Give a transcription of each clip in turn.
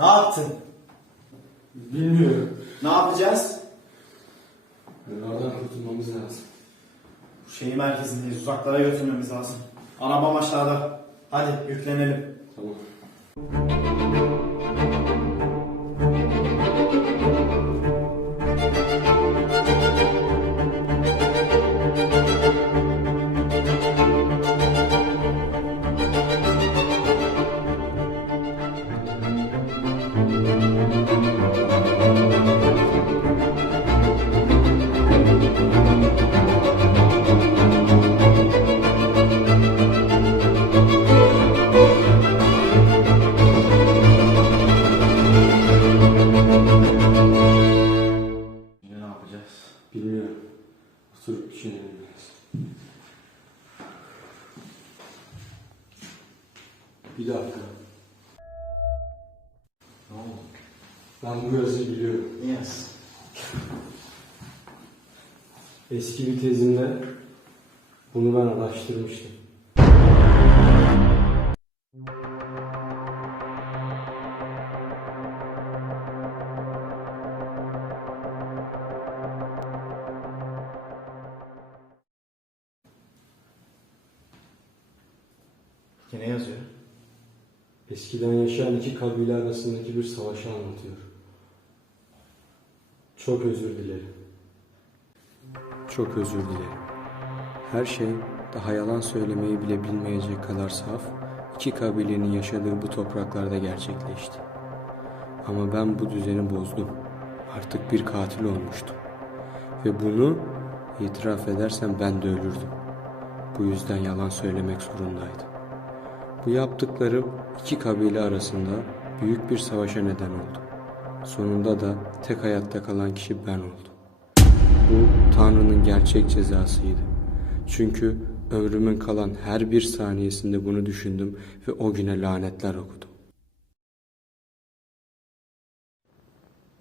Ne yaptın? Bilmiyorum. Ne yapacağız? Oradan kurtulmamız lazım. Bu şehir merkezindeyiz. Uzaklara götürmemiz lazım. Arabam aşağıda. Hadi yüklenelim. Tamam. Bir dakika. Ne oldu? Ben bu yazıyı biliyorum. Yes. Eski bir tezimde bunu ben araştırmıştım. Peki ne yazıyor? Eskiden yaşayan iki kabile arasındaki bir savaşı anlatıyor. Çok özür dilerim. Çok özür dilerim. Her şey daha yalan söylemeyi bile bilmeyecek kadar saf, iki kabilenin yaşadığı bu topraklarda gerçekleşti. Ama ben bu düzeni bozdum. Artık bir katil olmuştum. Ve bunu itiraf edersem ben de ölürdüm. Bu yüzden yalan söylemek zorundaydım. Bu yaptıklarım iki kabile arasında büyük bir savaşa neden oldu. Sonunda da tek hayatta kalan kişi ben oldum. Bu Tanrı'nın gerçek cezasıydı. Çünkü ömrümün kalan her bir saniyesinde bunu düşündüm ve o güne lanetler okudum.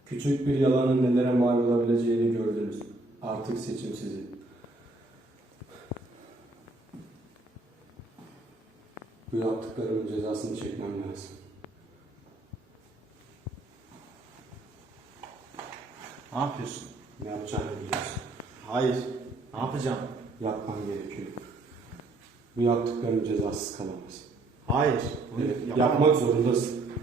Küçük bir yalanın nelere mal olabileceğini gördünüz. Artık seçim sizin. Bu yaptıklarımın cezasını çekmem lazım. Ne yapıyorsun? Ne yapacağını biliyorsun. Hayır. Ne yapacağım? Yapman gerekiyor. Bu yaptıkların cezasız kalamaz. Hayır. Bunu Evet, yapamam. yapmak zorundasın.